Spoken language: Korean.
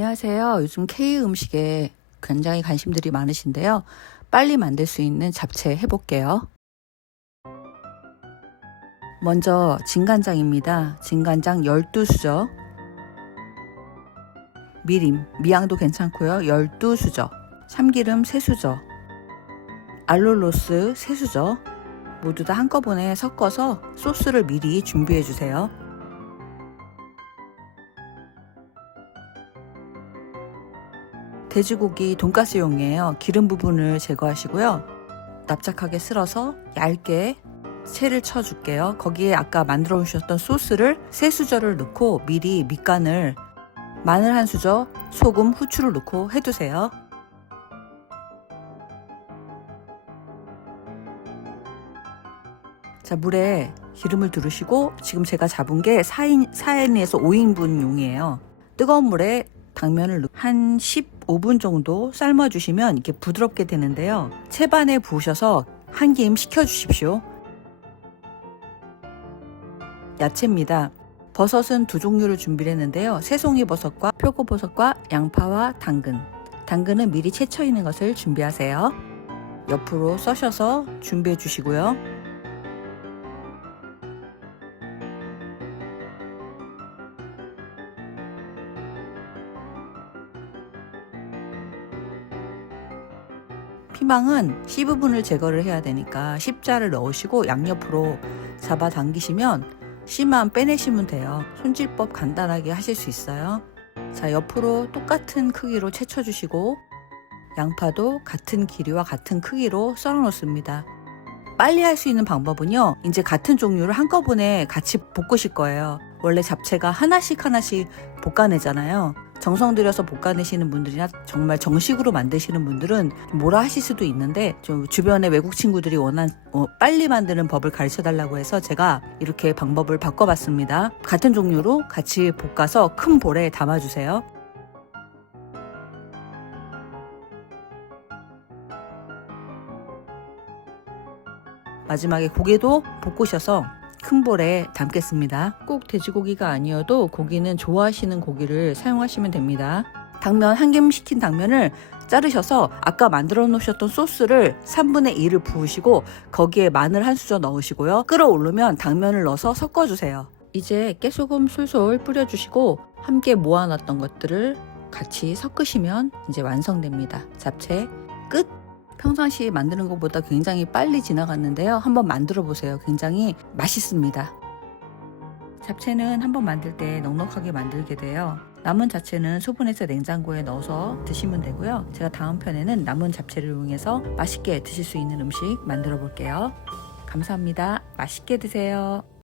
안녕하세요. 요즘 K 음식에 굉장히 관심들이 많으신데요. 빨리 만들 수 있는 잡채 해볼게요. 먼저 진간장입니다. 진간장 12수저, 미림, 미양도 괜찮고요. 12수저, 참기름 3수저, 알룰로스 3수저, 모두 다 한꺼번에 섞어서 소스를 미리 준비해 주세요. 돼지고기 돈가스용이에요. 기름 부분을 제거하시고요. 납작하게 쓸어서 얇게 채를 쳐줄게요. 거기에 아까 만들어 놓으셨던 소스를 3수저를 넣고 미리 밑간을 마늘 1수저, 소금, 후추를 넣고 해두세요. 자, 물에 기름을 두르시고 지금 제가 잡은 게 4인에서 5인분 용이에요. 뜨거운 물에 당면을 넣고 한 15분 정도 삶아주시면 이렇게 부드럽게 되는데요. 채반에 부으셔서 한 김 식혀주십시오. 야채입니다. 버섯은 2종류를 준비를 했는데요. 새송이 버섯과 표고버섯과 양파와 당근. 당근은 미리 채쳐 있는 것을 준비하세요. 옆으로 써셔서 준비해 주시고요. 피망은 씨 부분을 제거를 해야 되니까 십자를 넣으시고 양옆으로 잡아 당기시면 씨만 빼내시면 돼요. 손질법 간단하게 하실 수 있어요. 자, 옆으로 똑같은 크기로 채쳐 주시고 양파도 같은 길이와 같은 크기로 썰어 놓습니다. 빨리 할 수 있는 방법은요, 이제 같은 종류를 한꺼번에 같이 볶으실 거예요. 원래 잡채가 하나씩 볶아내잖아요. 정성 들여서 볶아내시는 분들이나 정말 정식으로 만드시는 분들은 뭐라 하실 수도 있는데, 좀 주변에 외국 친구들이 빨리 만드는 법을 가르쳐 달라고 해서 제가 이렇게 방법을 바꿔봤습니다. 같은 종류로 같이 볶아서 큰 볼에 담아주세요. 마지막에 고기도 볶으셔서 큰 볼에 담겠습니다. 꼭 돼지고기가 아니어도 고기는 좋아하시는 고기를 사용하시면 됩니다. 당면 한 김 식힌 당면을 자르셔서 아까 만들어 놓으셨던 소스를 3분의 1을 부으시고 거기에 마늘 1수저 넣으시고요. 끓어오르면 당면을 넣어서 섞어주세요. 이제 깨소금 솔솔 뿌려주시고 함께 모아놨던 것들을 같이 섞으시면 이제 완성됩니다. 잡채 끝! 평상시에 만드는 것보다 굉장히 빨리 지나갔는데요. 한번 만들어 보세요. 굉장히 맛있습니다. 잡채는 한번 만들 때 넉넉하게 만들게 돼요. 남은 잡채는 소분해서 냉장고에 넣어서 드시면 되고요. 제가 다음 편에는 남은 잡채를 이용해서 맛있게 드실 수 있는 음식 만들어 볼게요. 감사합니다. 맛있게 드세요.